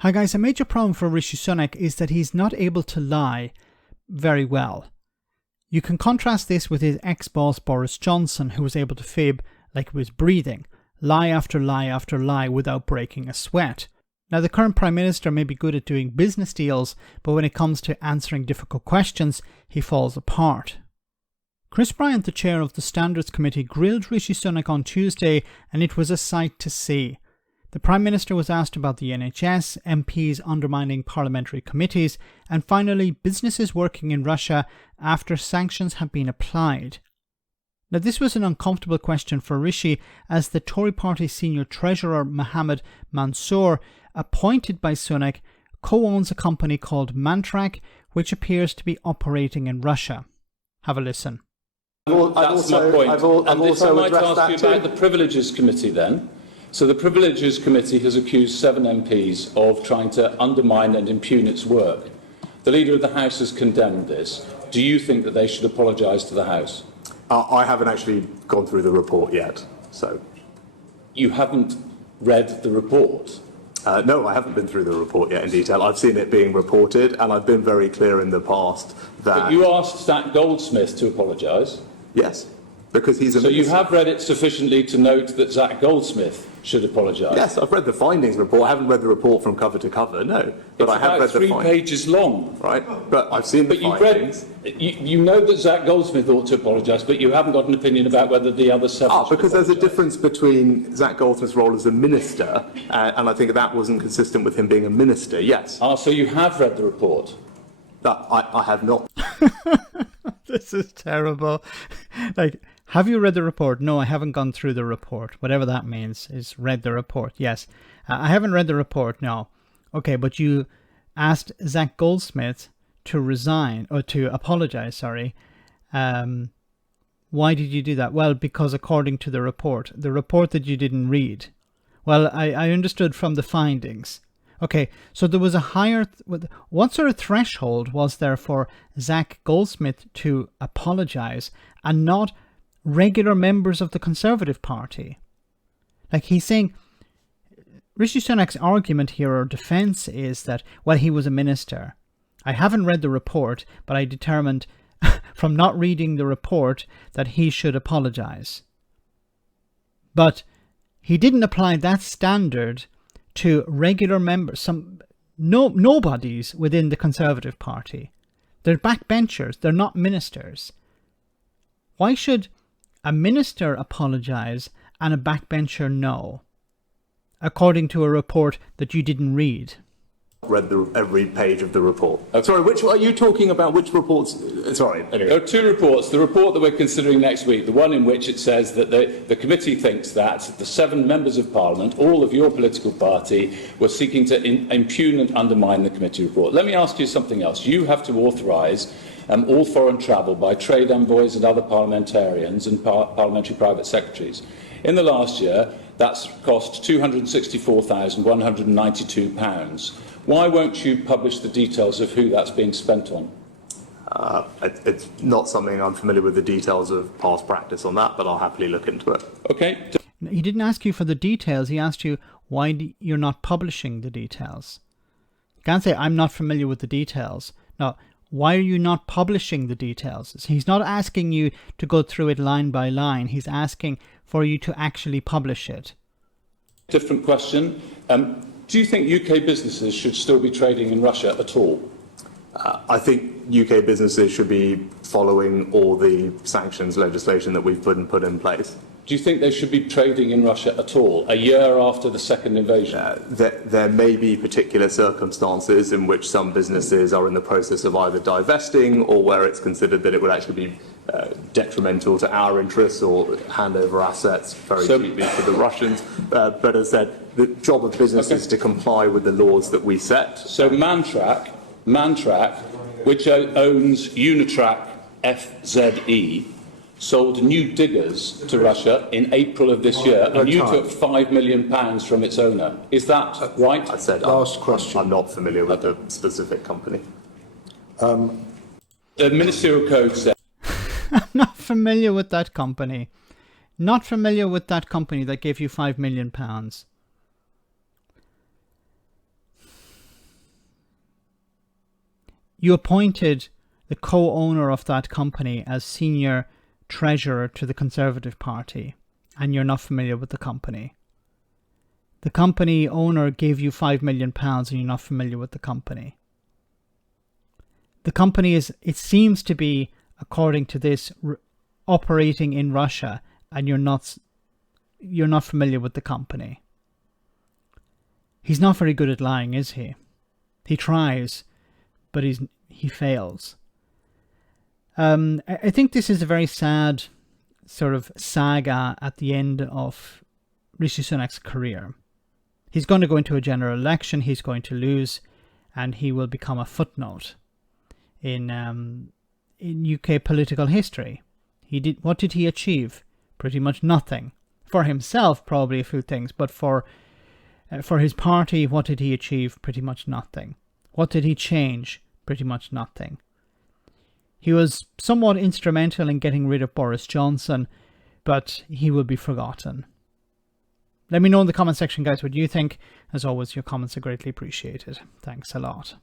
Hi guys, a major problem for Rishi Sunak is that he's not able to lie very well. You can contrast this with his ex-boss Boris Johnson, who was able to fib like he was breathing, lie after lie after lie without breaking a sweat. Now the current Prime Minister may be good at doing business deals, but when it comes to answering difficult questions, he falls apart. Chris Bryant, the chair of the Standards Committee, grilled Rishi Sunak on Tuesday, and it was a sight to see. The Prime Minister was asked about the NHS, MPs undermining parliamentary committees, and finally businesses working in Russia after sanctions have been applied. Now this was an uncomfortable question for Rishi, as the Tory party senior treasurer Mohammed Mansour, appointed by Sunak, co-owns a company called Mantrak, which appears to be operating in Russia. Have a listen. That's my point. I've also might ask you about the Privileges Committee then. So the Privileges Committee has accused 7 MPs of trying to undermine and impugn its work. The Leader of the House has condemned this. Do you think that they should apologise to the House? I haven't actually gone through the report yet, so... You haven't read the report? No, I haven't been through the report yet in detail. I've seen it being reported, and I've been very clear in the past that... But you asked Zach Goldsmith to apologise? Yes, because he's a So minister. you have read it sufficiently to note that Zach Goldsmith should apologise? Yes, I've read the findings report. I haven't read the report from cover to cover, no. But I have read the findings. It's about 3 pages long. Right, but I've seen the findings. You know that Zach Goldsmith ought to apologise, but you haven't got an opinion about whether the other 7 because there's a difference between Zach Goldsmith's role as a minister, and I think that wasn't consistent with him being a minister, yes. So you have read the report? I have not. This is terrible. Like, have you read the report? No, I haven't gone through the report. Whatever that means is read the report. Yes. I haven't read the report, no. Okay, but you asked Zach Goldsmith to resign, or to apologise, sorry. Why did you do that? Well, because according to the report that you didn't read. Well, I understood from the findings. Okay, so there was a higher... what sort of threshold was there for Zach Goldsmith to apologise and not regular members of the Conservative Party? Like, he's saying... Rishi Sunak's argument here, or defence, is that, well, he was a minister. I haven't read the report, but I determined from not reading the report that he should apologise. But he didn't apply that standard to regular members, nobodies within the Conservative Party. They're backbenchers, they're not ministers. Why should a minister apologise and a backbencher no? According to a report that you didn't read. Read every page of the report. Sorry, which are you talking about? Which reports? Sorry. Anyway. There are 2 reports. The report that we're considering next week, the one in which it says that the committee thinks that the 7 members of Parliament, all of your political party, were seeking to impugn and undermine the committee report. Let me ask you something else. You have to authorise all foreign travel by trade envoys and other parliamentarians and parliamentary private secretaries. In the last year, that's cost £264,192. Why won't you publish the details of who that's being spent on? It's not something I'm familiar with the details of past practice on that, but I'll happily look into it. Okay. He didn't ask you for the details. He asked you why you're not publishing the details. You can't say, I'm not familiar with the details. No, why are you not publishing the details? He's not asking you to go through it line by line. He's asking for you to actually publish it. Different question. Do you think UK businesses should still be trading in Russia at all? I think UK businesses should be following all the sanctions legislation that we've put in place. Do you think they should be trading in Russia at all, a year after the second invasion? There may be particular circumstances in which some businesses are in the process of either divesting or where it's considered that it would actually be detrimental to our interests or hand over assets very cheaply to the Russians. But as I said, the job of business is to comply with the laws that we set. So Mantrak, which owns Unitrack FZE, sold new diggers to Russia in April of this year, and you took £5 million from its owner. Is that right? I said last question. I'm not familiar with the specific company. The Ministerial Code says... I'm not familiar with that company. Not familiar with that company that gave you £5 million. You appointed the co-owner of that company as senior treasurer to the Conservative Party, and you're not familiar with the company. The company owner gave you £5 million and you're not familiar with the company. The company is, it seems to be, according to this, operating in Russia, and you're not familiar with the company. He's not very good at lying, is he? He tries, but he fails. I think this is a very sad sort of saga at the end of Rishi Sunak's career. He's going to go into a general election, he's going to lose, and he will become a footnote in UK political history. What did he achieve? Pretty much nothing. For himself, probably a few things, but for his party, what did he achieve? Pretty much nothing. What did he change? Pretty much nothing. He was somewhat instrumental in getting rid of Boris Johnson, but he will be forgotten. Let me know in the comment section, guys, what you think. As always, your comments are greatly appreciated. Thanks a lot.